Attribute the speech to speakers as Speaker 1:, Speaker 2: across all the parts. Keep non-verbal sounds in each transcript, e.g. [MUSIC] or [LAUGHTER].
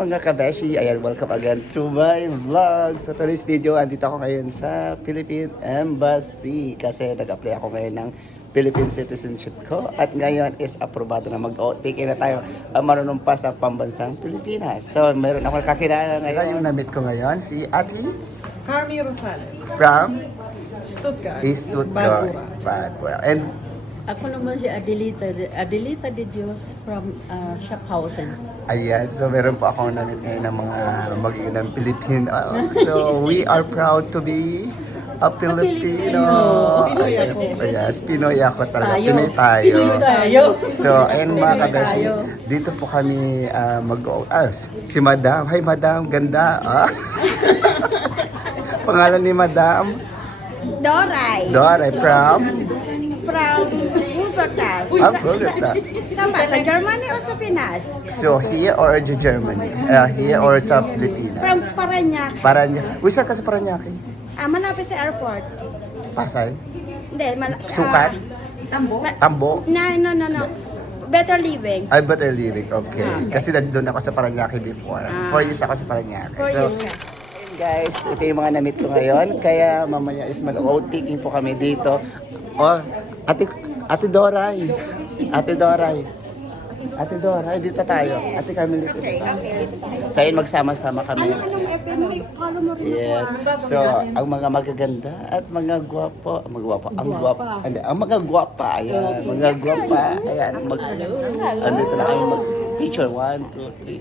Speaker 1: mga kabeshi, ayan, welcome again to my vlog. So today's video, andito ako ngayon sa Philippine Embassy kasi nag-apply ako ngayon ng Philippine citizenship ko at ngayon is aprobado na mag-OTK na tayo ang marunong pa sa pambansang Pilipinas. So meron ako kakilala ngayon. yung na-meet ko ngayon, si Ati
Speaker 2: Carmi Rosales,
Speaker 1: from
Speaker 2: Stuttgart,
Speaker 1: Stuttgart.
Speaker 2: Bagura.
Speaker 1: And
Speaker 3: Ako naman si Adelita, Adelita de Dios from uh, Schaffhausen.
Speaker 1: Ayan, so meron po akong namit ngayon ng mga magiging Pilipino. So we are proud to be a Filipino.
Speaker 2: Pinoy ako.
Speaker 1: Yes, Pinoy ako talaga.
Speaker 3: Tayo.
Speaker 1: Pinoy tayo.
Speaker 3: Pinoy tayo.
Speaker 1: So, ayun mga kabeshi, dito po kami ah, mag ah, si Madam. Hi Madam, ganda. Ah. [LAUGHS] Pangalan ni Madam?
Speaker 4: Doray
Speaker 1: Doray from?
Speaker 4: from Wuppertal.
Speaker 1: Ah.
Speaker 4: Saan ba? Sa Germany o sa Pinas?
Speaker 1: So, here or to Germany? Ah, here or sa Pilipinas?
Speaker 4: From Parañaque.
Speaker 1: Paranaque. Uy, saan ka sa Paranaque?
Speaker 4: Ah, malapit sa airport.
Speaker 1: Pasay?
Speaker 4: Hindi, mala-
Speaker 1: Sukat?
Speaker 4: Tambo?
Speaker 1: Tambo?
Speaker 4: No, no, no, no. Better living.
Speaker 1: Ay, better living. Okay. Kasi nandun ako sa Paranaque before. Four years ako sa Paranaque.
Speaker 4: Four
Speaker 1: so,
Speaker 4: years ka.
Speaker 1: guys, ito yung mga na-meet ko ngayon. Kaya mamaya is mag-outtaking po kami dito. Oh, ate, ate Doray. Ate Doray. Ate Doray, dito tayo. Ate Carmen, dito
Speaker 4: Okay,
Speaker 1: tayo. ayun, magsama-sama kami.
Speaker 4: Ano
Speaker 1: Yes. So, ang mga magaganda at mga gwapo, mga gwapo, ang gwapo, hindi, ang mga gwapa, ayan, mga gwapa, ayan, mag, andito na kami mag picture, one, two, three.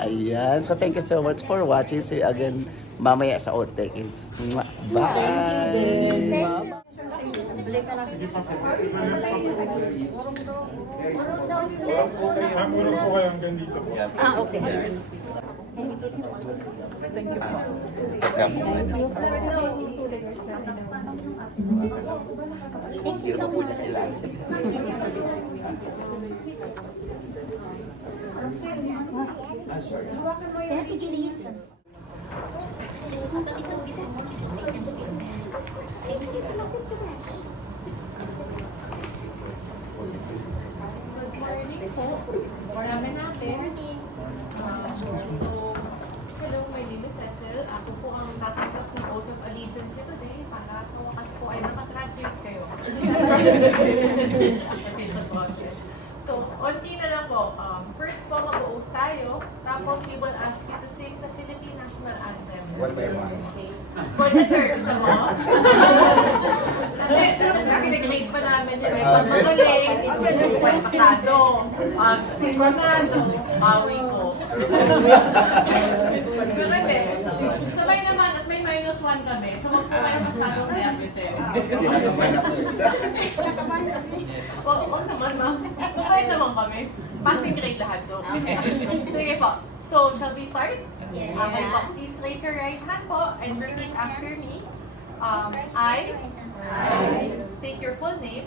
Speaker 1: Ayan, so thank you so much for watching. See you again mamaya sa Outtake. Mwah. Bye!
Speaker 5: Hangulo po kayo hanggang dito po.
Speaker 3: Ah, okay.
Speaker 6: Marami natin. So, hello, my name is Cecil. Ako po ang tatanggap ng oath of allegiance today para sa wakas po ay makagraduate kayo. [LAUGHS] Position. So, onti na lang po. Um, first po, mag-oath tayo. Tapos, we will ask you to sing the Philippine National Anthem.
Speaker 1: One by one.
Speaker 6: Pwede sir, gusto mo? Kasi, kasi nag-grade pa namin yun. eh. Pag magaling, pag pasado. Pag pasado, bawi ko. Pero hindi. Sabay naman at may minus one kami. So wag po kayo masyadong nervous eh. Wag naman ma'am. Masaya naman kami. Passing grade lahat to. Sige po. So, shall we start?
Speaker 4: Yes.
Speaker 6: Okay po. Please raise your right hand po and repeat after me. Um, I, state your full name,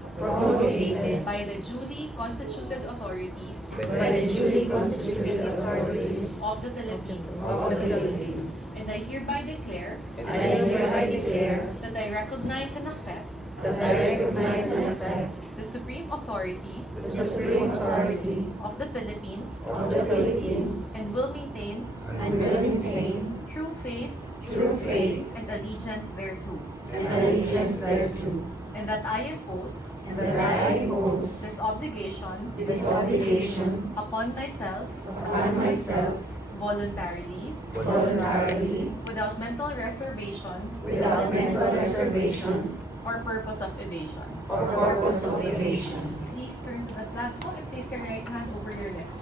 Speaker 6: by the duly constituted authorities
Speaker 7: by the duly constituted authorities
Speaker 6: of the Philippines.
Speaker 7: of the Philippines.
Speaker 6: And I hereby declare
Speaker 7: And I hereby declare
Speaker 6: that I recognize and accept
Speaker 7: that I recognize and accept
Speaker 6: the supreme authority
Speaker 7: the supreme authority
Speaker 6: of the Philippines
Speaker 7: of the Philippines
Speaker 6: and will maintain
Speaker 7: and will maintain
Speaker 6: true faith
Speaker 7: true faith
Speaker 6: and allegiance thereto.
Speaker 7: and allegiance thereto,
Speaker 6: And that I impose
Speaker 7: and that I impose
Speaker 6: this obligation
Speaker 7: this obligation
Speaker 6: upon myself
Speaker 7: upon myself
Speaker 6: voluntarily
Speaker 7: voluntarily
Speaker 6: without mental reservation
Speaker 7: without mental reservation
Speaker 6: or purpose of evasion.
Speaker 7: or purpose of evasion.
Speaker 6: Please turn to the platform and place your right hand over your left [LAUGHS]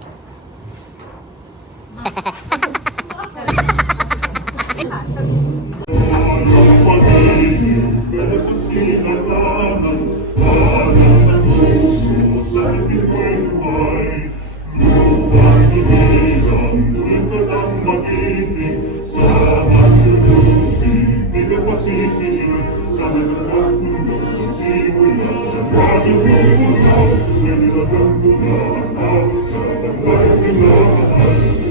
Speaker 6: breast. [LAUGHS] Thank you.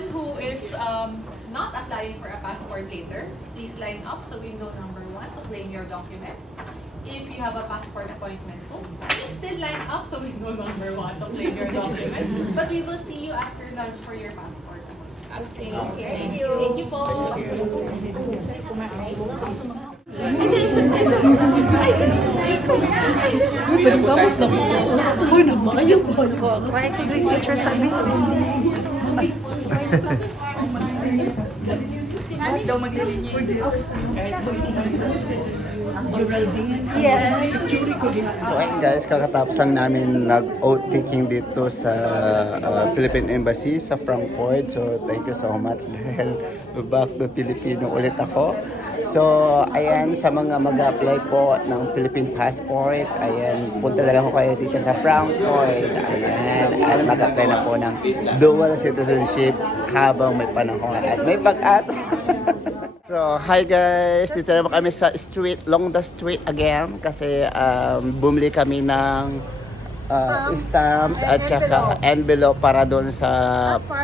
Speaker 6: Everyone who is um, not applying for a passport later, please line up sa window number one to claim your documents. If you have a passport appointment po, please still line up sa window number one to claim your documents. [LAUGHS] But we will see you after lunch for your passport appointment. Okay. Thank you. Thank you po.
Speaker 4: Why I take picture sa amin?
Speaker 1: So ayun guys, kakatapos lang namin nag-oath taking dito sa uh, Philippine Embassy sa Frankfurt. So thank you so much dahil back to Filipino ulit ako. So ayan, sa mga mag-apply po ng Philippine passport, ayan, punta na lang ko kayo dito sa Frankfurt. Ayan, ayan mag-apply na po ng dual citizenship habang may panahon at may pag-asa. [LAUGHS] So, hi guys! Dito naman kami sa street, long the street again kasi um, bumili kami ng uh, stamps, at saka envelope para doon sa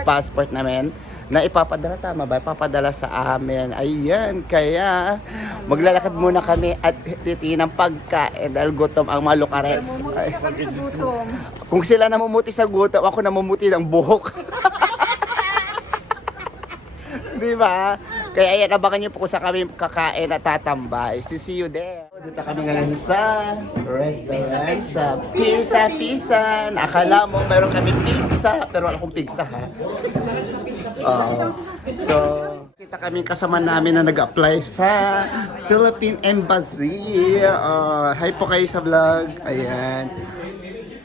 Speaker 1: passport namin na ipapadala tama ba? Ipapadala sa amin. Ayan, kaya maglalakad muna kami at titingin ng pagkain dahil gutom ang mga lukarets. Ay, Kung sila namumuti sa gutom, ako namumuti ng buhok. [LAUGHS] Di ba? Kaya ayan, abangan niyo po kung saan kami kakain at tatambay. See, see you there. Dito kami ngayon sa restaurant sa Pizza Pizza. Akala mo meron kami pizza, pero wala akong pizza ha. Oo. so, kita kami kasama namin na nag-apply sa Philippine Embassy. Uh, hi po kayo sa vlog. Ayan.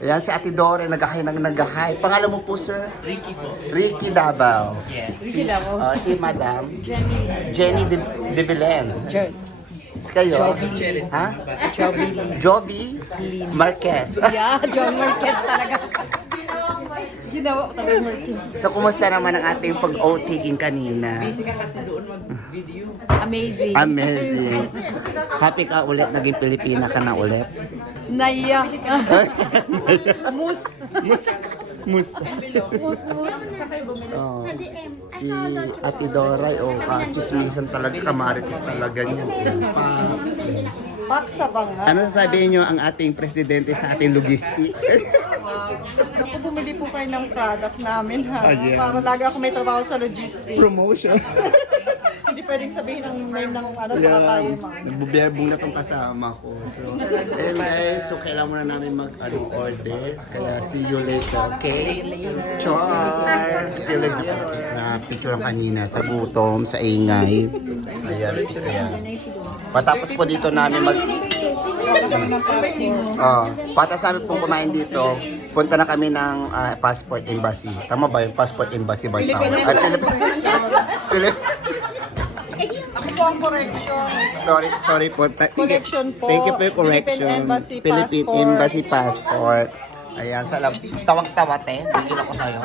Speaker 1: Ayan, si Ate Dore, naghahay nang naghahay. Pangalan mo po, sir? Ricky po. Ricky Davao. Yes. Si, uh, si Madam? Jenny. Jenny De, De Vilen. Si kayo? Joby. Ha? Joby. Joby Marquez.
Speaker 3: Yeah, John Marquez talaga. Ginawa ko talaga Marquez.
Speaker 1: so, kumusta naman ang ating pag-outtaking kanina?
Speaker 3: Amazing.
Speaker 1: Amazing. Happy ka ulit, naging Pilipina ka na ulit.
Speaker 3: Naiya. [LAUGHS] Mus.
Speaker 1: Mus.
Speaker 3: Mus, mus. Sa kayo bumili?
Speaker 1: Oh. Si Ate Doray, oh, ka, chismisan talaga, kamaritis talaga niya. Pa,
Speaker 2: Paksa ba nga?
Speaker 1: ano sasabihin niyo ang ating presidente sa ating logistic? [LAUGHS]
Speaker 2: Bumili po kayo ng product namin ha.
Speaker 1: Ah, yeah.
Speaker 2: Para lagi ako may trabaho sa logistics.
Speaker 1: Promotion. [LAUGHS]
Speaker 2: Hindi pwedeng sabihin ng name ng ano baka tayo
Speaker 1: Yeah.
Speaker 2: mga.
Speaker 1: Nabubiyabong na tong kasama ko. So, guys, so kailangan muna namin mag ano, order. Kaya see you later, okay? Char! Kilig na picture lang kanina sa gutom, sa ingay. Ayan, ayan. Patapos po dito namin mag... Oh, patas namin pong kumain dito, punta na kami ng ah, passport embassy. Tama ba yung passport embassy ba? At Philip...
Speaker 2: Ako po ang correction.
Speaker 1: Sorry, sorry po. Ta-
Speaker 2: Correction po.
Speaker 1: Thank you for your correction.
Speaker 2: Philippine Embassy
Speaker 1: Philippine
Speaker 2: passport.
Speaker 1: Embassy passport. Ayan, sa lab. Tawang-tawa, te. Bigyan ako sa'yo.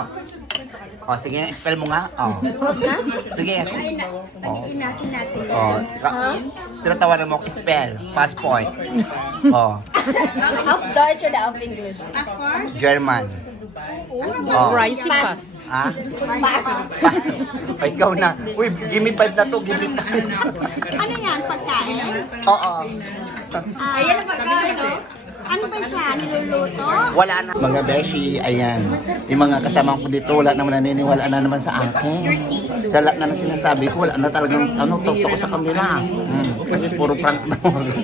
Speaker 1: O, sige, spell mo nga. O. Sige. O.
Speaker 4: Inasin natin.
Speaker 1: O. Ka- tinatawanan mo spell. Passport. O.
Speaker 3: Of Dutch or the of English?
Speaker 4: Passport?
Speaker 1: German. O.
Speaker 3: Rising pass.
Speaker 1: Ha? Pass. [LAUGHS] O, ikaw na. Uy, give me five na to. Give me five.
Speaker 4: Ano yan? Pagkain?
Speaker 1: Oo.
Speaker 4: Ayan ang pagkain, no? Ano ba siya? Niluluto?
Speaker 1: Wala na. Mga beshi, ayan. Yung mga kasama ko dito, wala naman naniniwala na naman sa akin. Sa lahat na ng sinasabi ko, wala na talagang ano, totoo sa kanila. Hmm, kasi puro prank naman. [LAUGHS]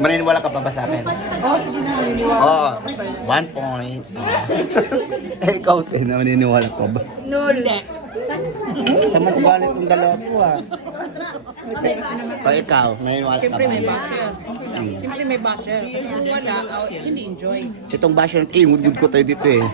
Speaker 1: maniniwala ka pa ba sa akin?
Speaker 2: Oh, sige na, naniniwala
Speaker 1: Oo,
Speaker 2: sa'yo.
Speaker 1: one point. Oo. [LAUGHS] Eh, ikaw, eh, naniniwala ka ba?
Speaker 4: Null.
Speaker 1: Sa magalit itong dalawa to ah. O ikaw, naniniwala ka
Speaker 7: Siyempre
Speaker 1: ba?
Speaker 7: may basher. Siyempre may basher. Kasi kung wala, oh, hindi enjoy.
Speaker 1: Itong basher, tingud ko tayo dito eh. [LAUGHS]